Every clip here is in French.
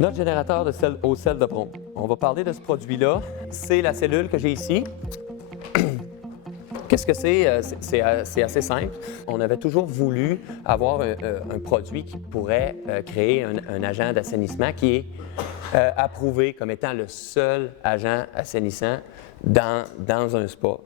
Notre générateur au sel de brome. On va parler de ce produit-là. C'est la cellule que j'ai ici. Qu'est-ce que c'est? C'est assez simple. On avait toujours voulu avoir un produit qui pourrait créer un agent d'assainissement qui est approuvé comme étant le seul agent assainissant dans un spa.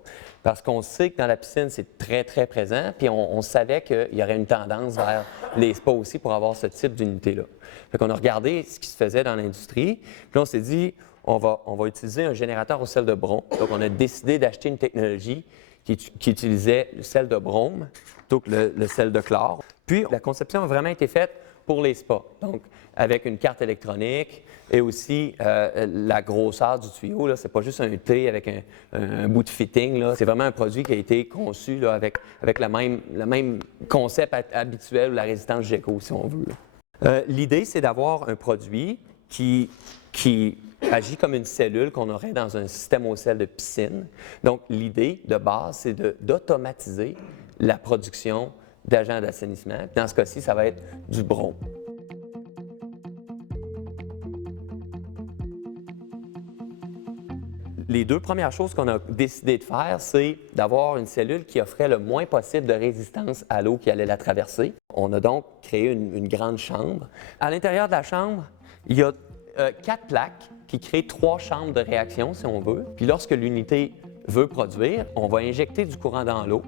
Parce qu'on sait que dans la piscine, c'est très, très présent, puis on savait qu'il y aurait une tendance vers les spas aussi pour avoir ce type d'unité-là. Fait qu'on a regardé ce qui se faisait dans l'industrie, puis on s'est dit, on va utiliser un générateur au sel de brome. Donc, on a décidé d'acheter une technologie qui utilisait le sel de brome plutôt que le sel de chlore. Puis, la conception a vraiment été faite pour les spas, donc avec une carte électronique et aussi la grosseur du tuyau. Ce n'est pas juste un T avec un bout de fitting. C'est vraiment un produit qui a été conçu là, avec le même concept habituel, la résistance GECO, si on veut. L'idée, c'est d'avoir un produit qui agit comme une cellule qu'on aurait dans un système au sel de piscine. Donc, l'idée de base, c'est d'automatiser la production d'agents d'assainissement. Dans ce cas-ci, ça va être du brome. Les deux premières choses qu'on a décidé de faire, c'est d'avoir une cellule qui offrait le moins possible de résistance à l'eau qui allait la traverser. On a donc créé une grande chambre. À l'intérieur de la chambre, il y a 4 plaques qui créent 3 chambres de réaction, si on veut. Puis lorsque l'unité veut produire, on va injecter du courant dans l'eau.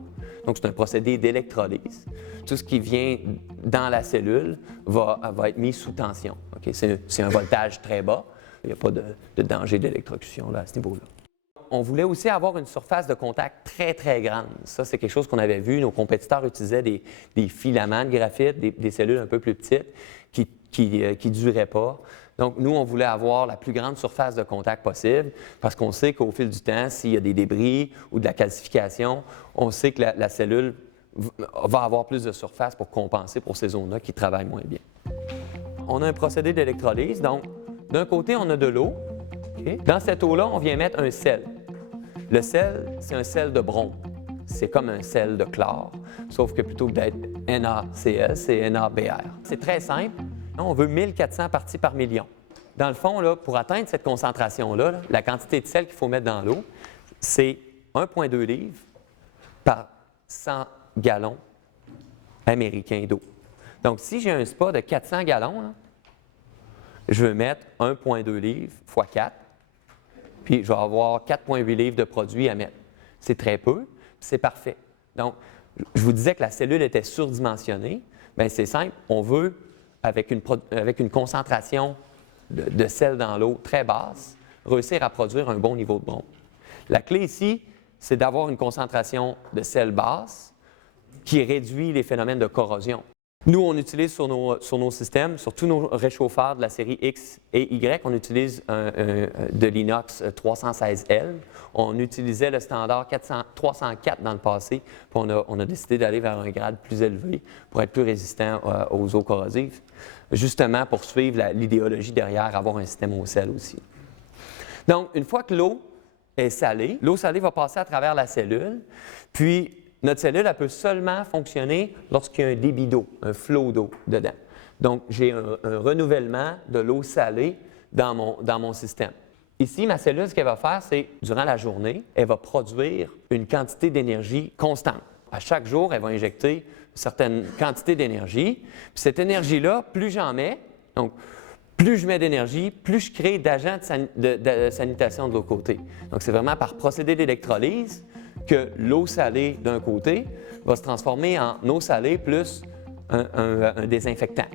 Donc, c'est un procédé d'électrolyse. Tout ce qui vient dans la cellule va être mis sous tension. Okay? C'est un voltage très bas. Il n'y a pas de danger d'électrocution à ce niveau-là. On voulait aussi avoir une surface de contact très, très grande. Ça, c'est quelque chose qu'on avait vu. Nos compétiteurs utilisaient des filaments de graphite, des cellules un peu plus petites qui ne duraient pas. Donc, nous, on voulait avoir la plus grande surface de contact possible parce qu'on sait qu'au fil du temps, s'il y a des débris ou de la calcification, on sait que la cellule va avoir plus de surface pour compenser pour ces zones-là qui travaillent moins bien. On a un procédé d'électrolyse. Donc, d'un côté, on a de l'eau. Okay? Dans cette eau-là, on vient mettre un sel. Le sel, c'est un sel de brome. C'est comme un sel de chlore, sauf que plutôt que d'être NaCl, c'est NaBr. C'est très simple. On veut 1400 parties par million. Dans le fond, là, pour atteindre cette concentration-là, la quantité de sel qu'il faut mettre dans l'eau, c'est 1,2 livres par 100 gallons américains d'eau. Donc, si j'ai un spa de 400 gallons, là, je vais mettre 1,2 livres x 4, puis je vais avoir 4,8 livres de produits à mettre. C'est très peu, puis c'est parfait. Donc, je vous disais que la cellule était surdimensionnée. Bien, c'est simple, on veut, avec une concentration de sel dans l'eau très basse, réussir à produire un bon niveau de brome. La clé ici, c'est d'avoir une concentration de sel basse qui réduit les phénomènes de corrosion. Nous, on utilise sur nos systèmes, sur tous nos réchauffeurs de la série X et Y, on utilise de l'inox 316L. On utilisait le standard 304 dans le passé, puis on a décidé d'aller vers un grade plus élevé pour être plus résistant aux eaux corrosives, justement pour suivre l'idéologie derrière avoir un système au sel aussi. Donc, une fois que l'eau est salée, l'eau salée va passer à travers la cellule, puis notre cellule, elle peut seulement fonctionner lorsqu'il y a un débit d'eau, un flot d'eau dedans. Donc, j'ai un renouvellement de l'eau salée dans mon système. Ici, ma cellule, ce qu'elle va faire, c'est, durant la journée, elle va produire une quantité d'énergie constante. À chaque jour, elle va injecter une certaine quantité d'énergie. Puis cette énergie-là, plus j'en mets, donc plus je mets d'énergie, plus je crée d'agents de sanitation de l'autre côté. Donc, c'est vraiment par procédé d'électrolyse que l'eau salée d'un côté va se transformer en eau salée plus un désinfectant.